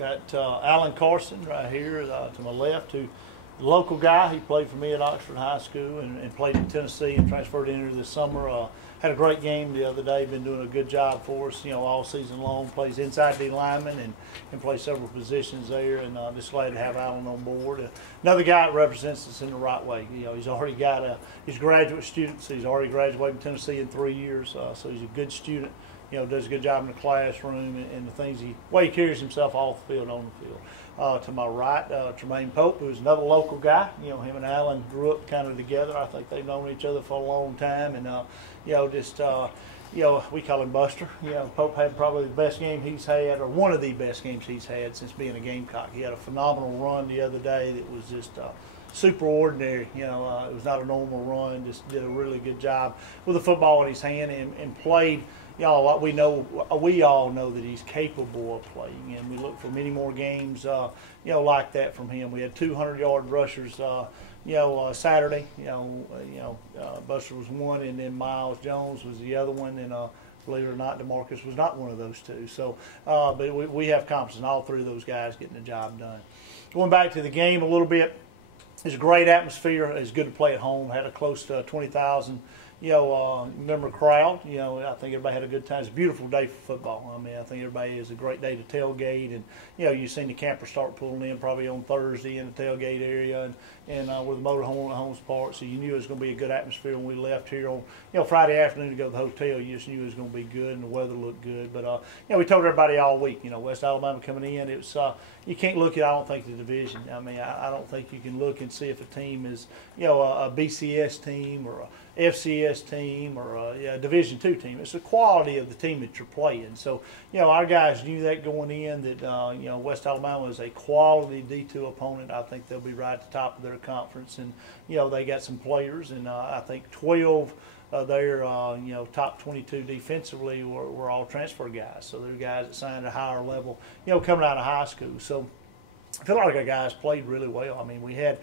Got Allan Carson right here to my left, who local guy. He played for me at Oxford High School and played in Tennessee and transferred in here this summer. Had a great game the other day. Been doing a good job for us, all season long. Plays inside D lineman and plays several positions there. And just glad to have Allan on board. Another guy that represents us in the right way. He's already got he's a graduate student. So he's already graduated from Tennessee in 3 years. So he's a good student. Does a good job in the classroom and the things way he carries himself off the field, on the field. To my right, Troymaine Pope, who's another local guy. Him and Allan grew up kind of together. I think they've known each other for a long time, and we call him Buster. Pope had probably the best game he's had, or one of the best games he's had since being a Gamecock. He had a phenomenal run the other day that was just super ordinary. It was not a normal run. Just did a really good job with the football in his hand and played. We all know that he's capable of playing, and we look for many more games, like that from him. We had 200-yard rushers, Saturday. Buster was one, and then Miles Jones was the other one, and believe it or not, DeMarcus was not one of those two. So, but we have confidence in all three of those guys getting the job done. Going back to the game a little bit, it's a great atmosphere. It's good to play at home. Had a close to 20,000. Member crowd. I think everybody had a good time. It's a beautiful day for football. I think everybody has a great day to tailgate, and you've seen the campers start pulling in probably on Thursday in the tailgate area and with the motorhome and the Homes Park. So you knew it was going to be a good atmosphere when we left here on Friday afternoon to go to the hotel. You just knew it was going to be good, and the weather looked good. But we told everybody all week. West Alabama coming in. It was you can't look at, I don't think, the division. I don't think you can look and see if a team is a BCS team or a FCS team or a Division II team. It's the quality of the team that you're playing. So, our guys knew that going in, that, West Alabama is a quality D2 opponent. I think they'll be right at the top of their conference. And, they got some players, and I think 12 of their, top 22 defensively were all transfer guys. So they're guys that signed at a higher level, coming out of high school. So I feel like our guys played really well. We had,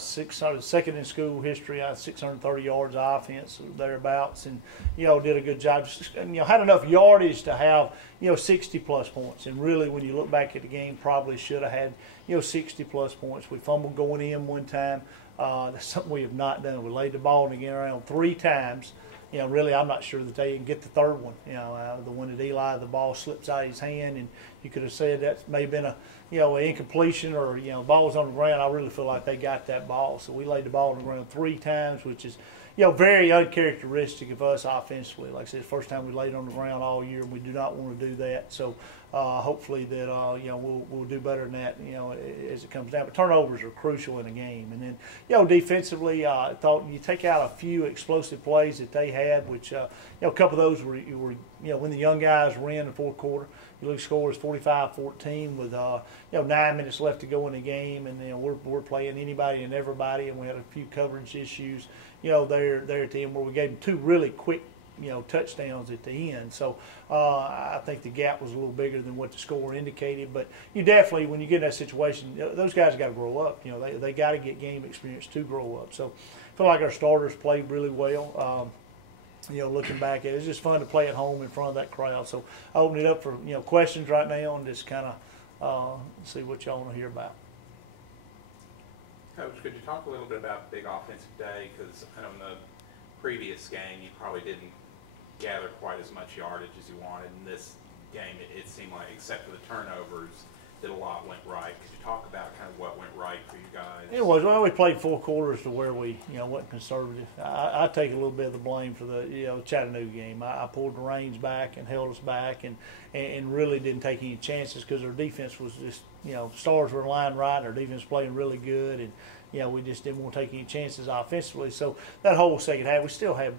second in school history, 630 yards of offense, thereabouts, and, did a good job. Just, had enough yardage to have, 60-plus points. And really, when you look back at the game, probably should have had, 60-plus points. We fumbled going in one time. That's something we have not done. We laid the ball in the around 3 times. Really, I'm not sure that they can get the third one. The one that Eli, the ball slips out of his hand, and you could have said that may have been an incompletion or, balls on the ground. I really feel like they got that ball. So we laid the ball on the ground 3 times, which is, very uncharacteristic of us offensively. Like I said, first time we laid on the ground all year, and we do not want to do that. So hopefully that, we'll do better than that, as it comes down. But turnovers are crucial in a game. And then, defensively, I thought you take out a few explosive plays that they had, which, a couple of those were when the young guys were in the fourth quarter. You look, score is 45-14 with 9 minutes left to go in the game, and we're playing anybody and everybody, and we had a few coverage issues, there at the end where we gave them 2 really quick, touchdowns at the end. So I think the gap was a little bigger than what the score indicated. But you definitely, when you get in that situation, those guys got to grow up. They got to get game experience to grow up. So I feel like our starters played really well. Looking back at it, it's just fun to play at home in front of that crowd. So I open it up for questions right now and just kind of see what y'all want to hear about. Coach, could you talk a little bit about the big offensive day? Because I know in the previous game you probably didn't gather quite as much yardage as you wanted. In this game, it seemed like, except for the turnovers, that a lot went right. Could you talk about kind of what went right for you guys? It was, well, we played 4 quarters to where we, went conservative. I take a little bit of the blame for the, Chattanooga game. I pulled the reins back and held us back and really didn't take any chances because our defense was just, stars were lined right. Our defense playing really good, and, we just didn't want to take any chances offensively. So that whole second half, we still had,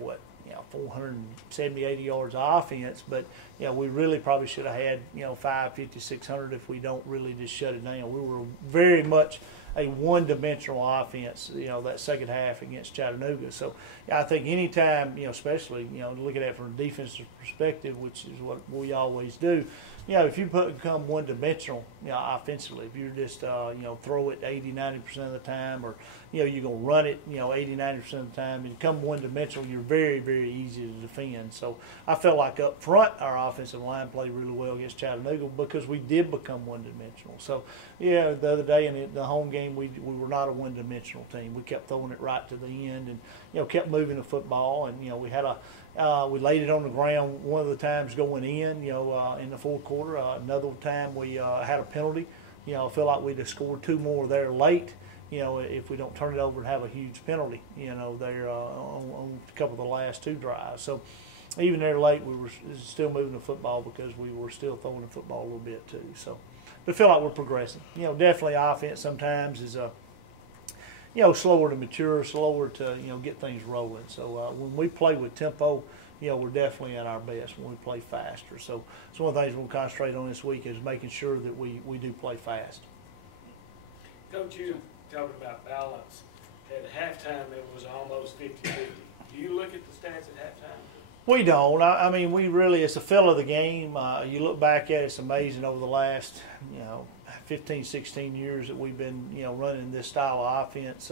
470, 80 yards of offense, but we really probably should have had 550, 600 if we don't really just shut it down. We were very much a one-dimensional offense, that second half against Chattanooga. So I think anytime, especially looking at it from a defensive perspective, which is what we always do, if you become one-dimensional, offensively, if you're just, throw it 80, 90% of the time, or, you're going to run it, 80, 90% of the time, and you become one-dimensional, you're very, very easy to defend. So I felt like up front, our offensive line played really well against Chattanooga because we did become one-dimensional. So, the other day in the home game, we were not a one-dimensional team. We kept throwing it right to the end and, kept moving the football. And, we had we laid it on the ground one of the times going in the fourth quarter. Another time we had a penalty. I feel like we'd have scored 2 more there late, if we don't turn it over and have a huge penalty, there on a couple of the last 2 drives. So even there late, we were still moving the football because we were still throwing the football a little bit too. So I feel like we're progressing. Definitely offense sometimes is slower to mature, slower to, get things rolling. So when we play with tempo, we're definitely at our best when we play faster. So it's one of the things we'll concentrate on this week is making sure that we do play fast. Coach, you talking about balance. At halftime, it was almost 50-50. Do you look at the stats at halftime? We don't. I mean, we really, it's a feel of the game. You look back at it, it's amazing over the last, 15, 16 years that we've been, running this style of offense.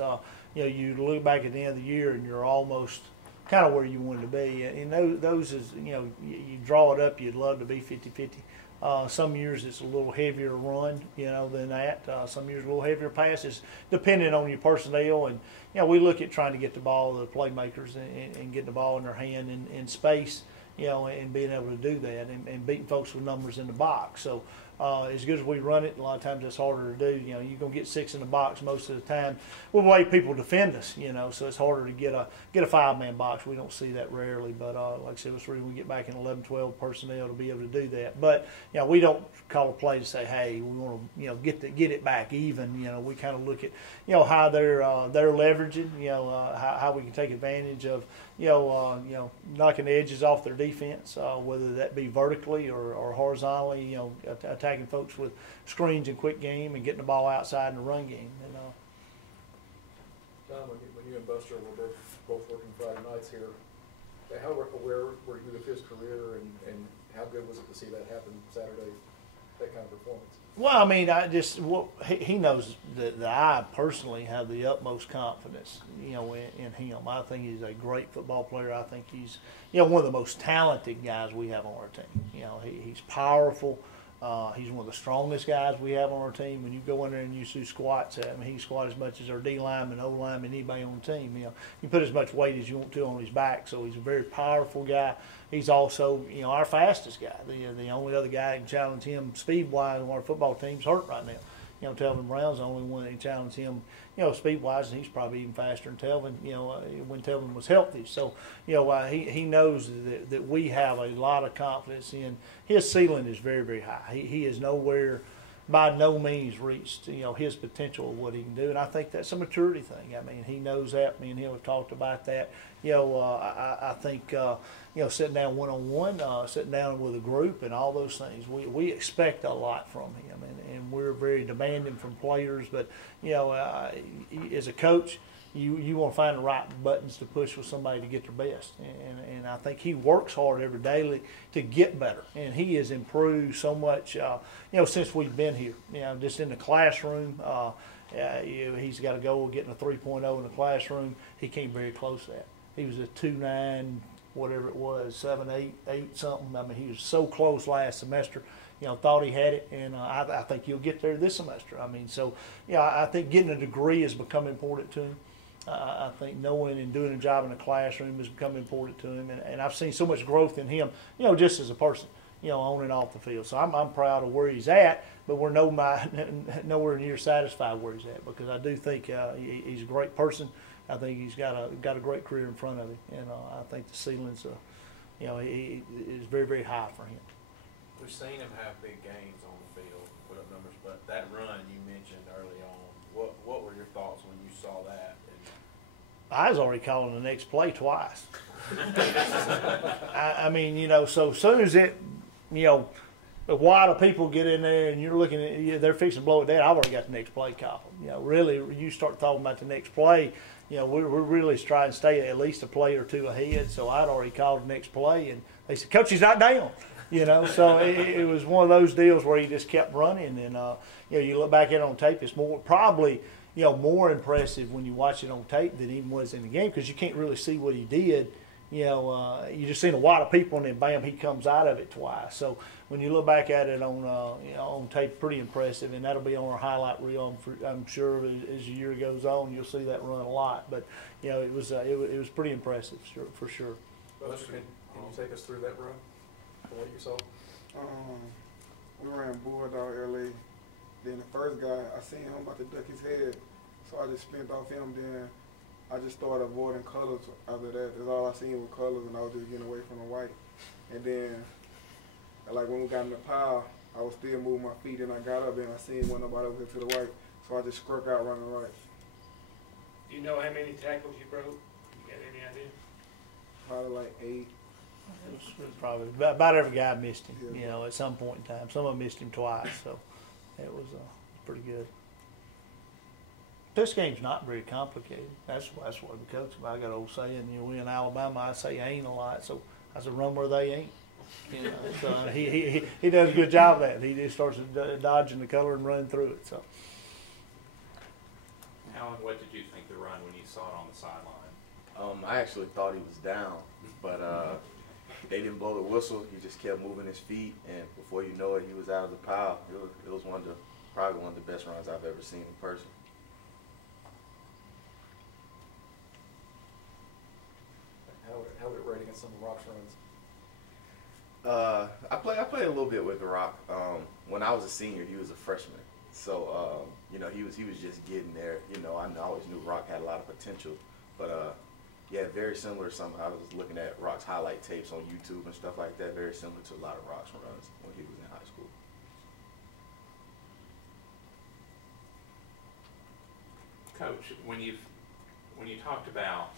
You look back at the end of the year and you're almost kind of where you wanted to be. And those is, you draw it up, you'd love to be 50-50. Some years it's a little heavier run, than that. Some years a little heavier passes, depending on your personnel. And, we look at trying to get the ball to the playmakers and get the ball in their hand in space, and being able to do that and beating folks with numbers in the box. So as good as we run it, a lot of times it's harder to do. You're going to get 6 in the box most of the time. Well, the way people defend us, so it's harder to get a 5-man box. We don't see that rarely, but like I said, it's really when we get back in 11, 12 personnel to be able to do that. But we don't call a play to say, hey, we want to get it back even. We kind of look at how they're leveraging, how we can take advantage of knocking the edges off their defense, whether that be vertically or horizontally, attacking folks with screens and quick game and getting the ball outside in the run game. And, John, when you and Buster were both working Friday nights here, how aware were you of his career and how good was it to see that happen Saturday, that kind of performance? Well, I mean, he knows that I personally have the utmost confidence, in him. I think he's a great football player. I think he's, one of the most talented guys we have on our team. He's powerful. He's one of the strongest guys we have on our team. When you go in there and you do squats at him, he can squat as much as our D lineman, O lineman, anybody on the team. You put as much weight as you want to on his back. So he's a very powerful guy. He's also, our fastest guy. The only other guy that can challenge him speed-wise on our football team's hurt right now. Telvin Brown's the only one that can challenge him, speed-wise, and he's probably even faster than Telvin, when Telvin was healthy. So, he knows that we have a lot of confidence in his ceiling is very, very high. He is nowhere, by no means reached, his potential of what he can do. And I think that's a maturity thing. I mean, he knows that. Me and him have talked about that. I think, sitting down one-on-one, sitting down with a group and all those things, we expect a lot from him. And we're very demanding from players. But, as a coach, you want to find the right buttons to push with somebody to get their best. And I think he works hard every day to get better. And he has improved so much, since we've been here. Just in the classroom, he's got a goal of getting a 3.0 in the classroom. He came very close to that. He was a 2.9, whatever it was, 7.8, 8 something. I mean, he was so close last semester. Thought he had it, and I think he'll get there this semester. I mean, so, I think getting a degree has become important to him. I think knowing and doing a job in the classroom has become important to him, and I've seen so much growth in him, just as a person, on and off the field. So I'm proud of where he's at, but we're nowhere near satisfied where he's at, because I do think he's a great person. I think he's got a great career in front of him, and I think the ceiling's, he is very, very high for him. We've seen him have big games on the field, put up numbers, but that run you mentioned early on, what were your thoughts when you saw that? I was already calling the next play twice. I mean, so as soon as it, a lot of people get in there and you're looking at, they're fixing to blow it down, I've already got the next play called. Really, you start talking about the next play, we're really trying to stay at least a play or two ahead. So I'd already called the next play, and they said, "Coach, he's not down." So it was one of those deals where he just kept running, and you look back at it on tape, it's probably more impressive when you watch it on tape than even was in the game, because you can't really see what he did. You just seen a lot of people, and then bam, he comes out of it twice. So when you look back at it on tape, pretty impressive, and that'll be on our highlight reel. I'm sure as the year goes on, you'll see that run a lot. But it was pretty impressive, for sure. Buster, can you take us through that run from what you saw? We ran Bulldog early. Then the first guy, I seen him about to duck his head, so I just spent off him. Then I just started avoiding colors after that. That's all I seen was colors, and I was just getting away from the white. And then, like when we got in the pile, I was still moving my feet, and I got up, and I seen one nobody over to the white, so I just struck out running right. Do you know how many tackles you broke? You got any idea? Probably like 8. It was probably about every guy missed him, at some point in time. Some of them missed him twice, so it was pretty good. This game's not very complicated. That's what we coach about. I got an old saying, we in Alabama, I say ain't a lot, so I said run where they ain't. So he does a good job of that. He just starts dodging the color and running through it. So, Alan, what did you think the run when you saw it on the sideline? I actually thought he was down, but they didn't blow the whistle. He just kept moving his feet, and before you know it, he was out of the pile. It was probably one of the best runs I've ever seen in person. How would it rate against some of Rock's runs? I played a little bit with Rock. When I was a senior, he was a freshman, so he was just getting there. I always knew Rock had a lot of potential, but very similar to something. I was looking at Rock's highlight tapes on YouTube and stuff like that. Very similar to a lot of Rock's runs when he was in high school. Coach, when you talked about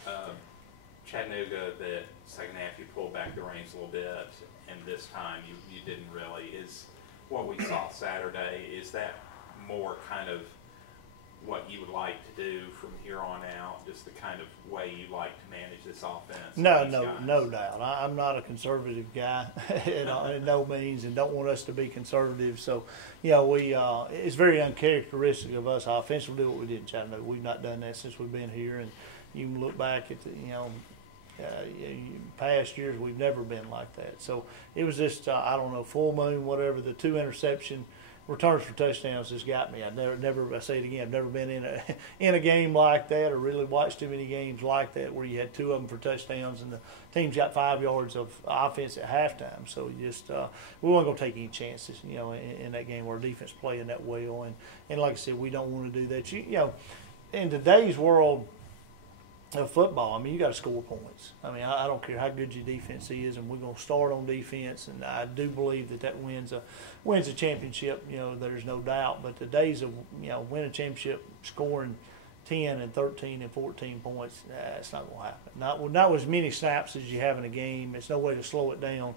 Chattanooga, the second half you pulled back the reins a little bit, and this time you didn't really. Is what we saw Saturday, is that more kind of what you would like to do from here on out, just the kind of way you like to manage this offense? No doubt. I'm not a conservative guy in no means, and don't want us to be conservative. So, it's very uncharacteristic of us offensively what we did in Chattanooga. We've not done that since we've been here, and you can look back at the past years, we've never been like that. So it was just full moon, whatever. The 2 interception returns for touchdowns just got me. I say it again, I've never been in a game like that, or really watched too many games like that where you had 2 of them for touchdowns and the team's got 5 yards of offense at halftime. So we weren't going to take any chances, in that game where our defense playing that well. And like I said, we don't want to do that. In today's world of football, you got to score points. I don't care how good your defense is, and we're going to start on defense. And I do believe that wins a championship. There's no doubt. But the days of win a championship scoring 10 and 13 and 14 points, it's not going to happen. Not as many snaps as you have in a game. It's no way to slow it down.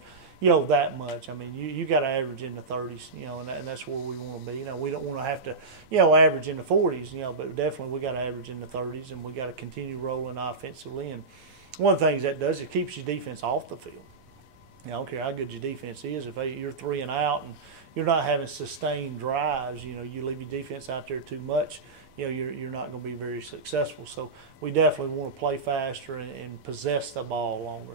That much. You got to average in the 30s, and that's where we want to be. We don't want to have to, average in the 40s, but definitely we got to average in the 30s, and we got to continue rolling offensively. And one of the things that does, it keeps your defense off the field. I don't care how good your defense is. If you're 3 and out and you're not having sustained drives, you leave your defense out there too much, you're not going to be very successful. So we definitely want to play faster and possess the ball longer,